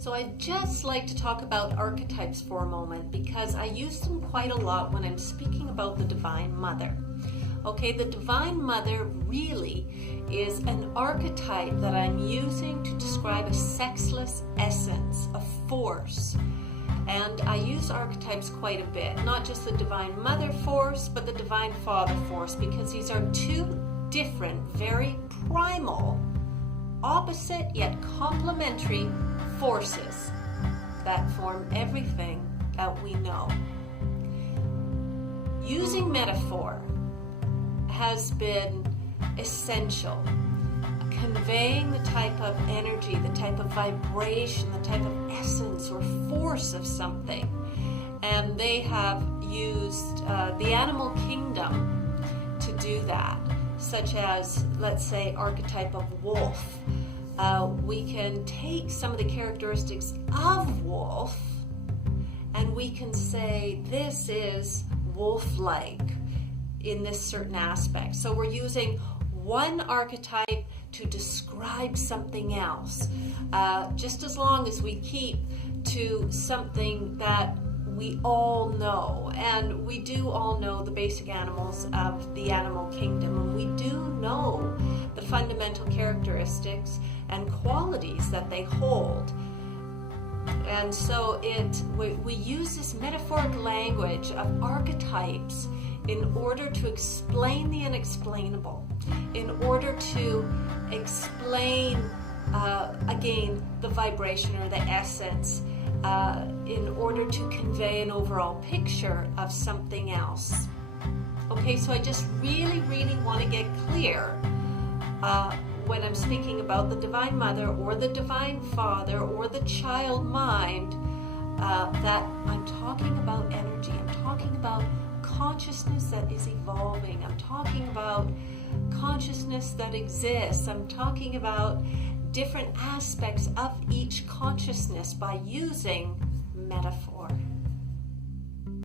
So I'd just like to talk about archetypes for a moment because I use them quite a lot when I'm speaking about the Divine Mother. Okay, the Divine Mother really is an archetype that I'm using to describe a sexless essence, a force. And I use archetypes quite a bit, not just the Divine Mother force, but the Divine Father force, because these are two different, very primal, opposite yet complementary forces that form everything that we know. Using metaphor has been essential, conveying the type of energy, the type of vibration, the type of essence or force of something. And they have used the animal kingdom to do that, such as, let's say, archetype of wolf. We can take some of the characteristics of wolf and we can say this is wolf-like in this certain aspect. So we're using one archetype to describe something else, just as long as we keep to something that we all know. And we do all know the basic animals of the animal kingdom, and we do know the fundamental characteristics and qualities that they hold. And so we use this metaphoric language of archetypes in order to explain the unexplainable, in order to explain, again, the vibration or the essence, in order to convey an overall picture of something else. Okay, so I just really want to get clear when I'm speaking about the Divine Mother or the Divine Father or the child mind, that I'm talking about energy. I'm talking about consciousness that is evolving. I'm talking about consciousness that exists. I'm talking about different aspects of each consciousness by using metaphor.